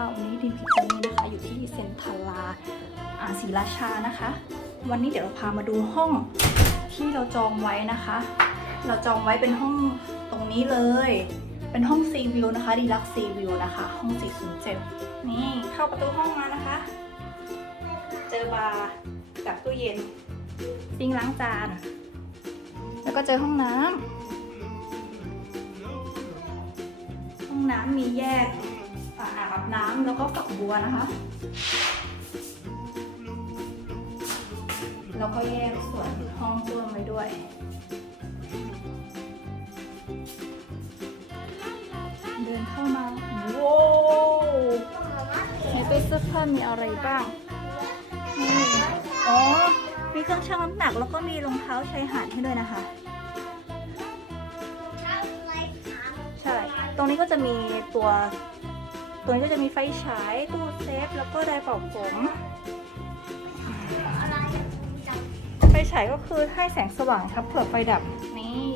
ค่ะวันนี้ดิมพิจินีนะคะ อยู่ที่เซ็นทรัลลาอาศรีราชานะคะ วันนี้เดี๋ยวเราพามาดูห้องที่เราจองไว้นะคะ เราจองไว้เป็นห้องตรงนี้เลย เป็นห้องซีวิวนะคะดีลักซีวิวนะคะ ห้อง 407 นี่เข้าประตูห้องมานะคะ เจอบาร์กับตู้เย็นซิงล้างจาน แล้วก็เจอห้องน้ำห้องน้ำมีแยก อ่างอาบน้ำแล้วก็ฝักบัวนะคะ แล้วก็แยกส่วนห้องส้วมไว้ด้วยเดินเข้ามาโว้วในตู้เสื้อผ้ามีอะไรบ้างนี่อ๋อ มีเครื่องชั่งน้ำหนักแล้วก็มีรองเท้าชายหาดให้ด้วยนะคะ ใช่ ตรงนี้ก็จะมีตัว ตัวนี้ก็จะมีไฟฉายตู้เซฟแล้วก็ไดร์เป่าผม ไฟฉายก็คือให้แสงสว่างครับเผื่อไฟดับ นี่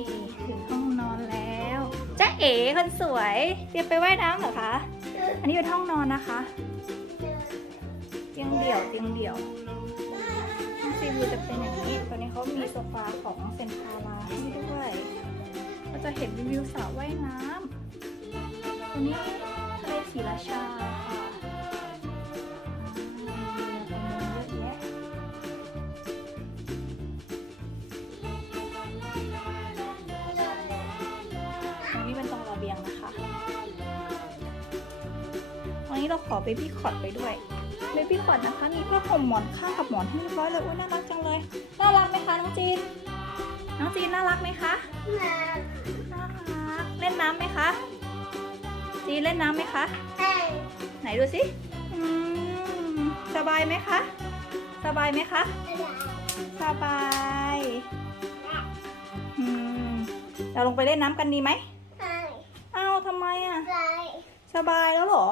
ถึงห้องนอนแล้วจ้าเอ๋คนสวยเตรียมไปว่ายน้ำเหรอคะ อันนี้เป็นห้องนอนนะคะ เตียงเดี่ยวเตียงเดี่ยวห้องซีวิวจะเป็นอย่างนี้ตอนนี้เขามีโซฟาของเซนทาราให้ด้วย ก็จะเห็นวิวสระว่ายน้ำตรงนี้ ศรีราชาค่ะอ่ามีเยอะแยะตรงนี้เป็นตรงระเบียงนะคะวันนี้เราขอเบบี้คอร์ดไปด้วยเบบี้คอร์ดนะคะมีผ้าห่มหมอนข้างกับหมอนให้เรียบร้อยเลยอุ้ยน่ารักจังเลย น่ารักไหมคะน้องจีน น้องจีนน่ารักไหมคะ น่ารั จีนเล่นน้ำไหมคะ ไหนดูสิอืมสบายไหมคะ สบายไหมคะ สบายอืมเราลงไปเล่นน้ำกันดีไหมอ้าวทำไมอะ สบายแล้วเหรอ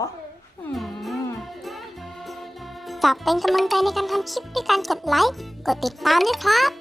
อืมฝากเป็นกำลังใจในการทำคลิปด้วยการกดไลค์ กดติดตามด้วยครับ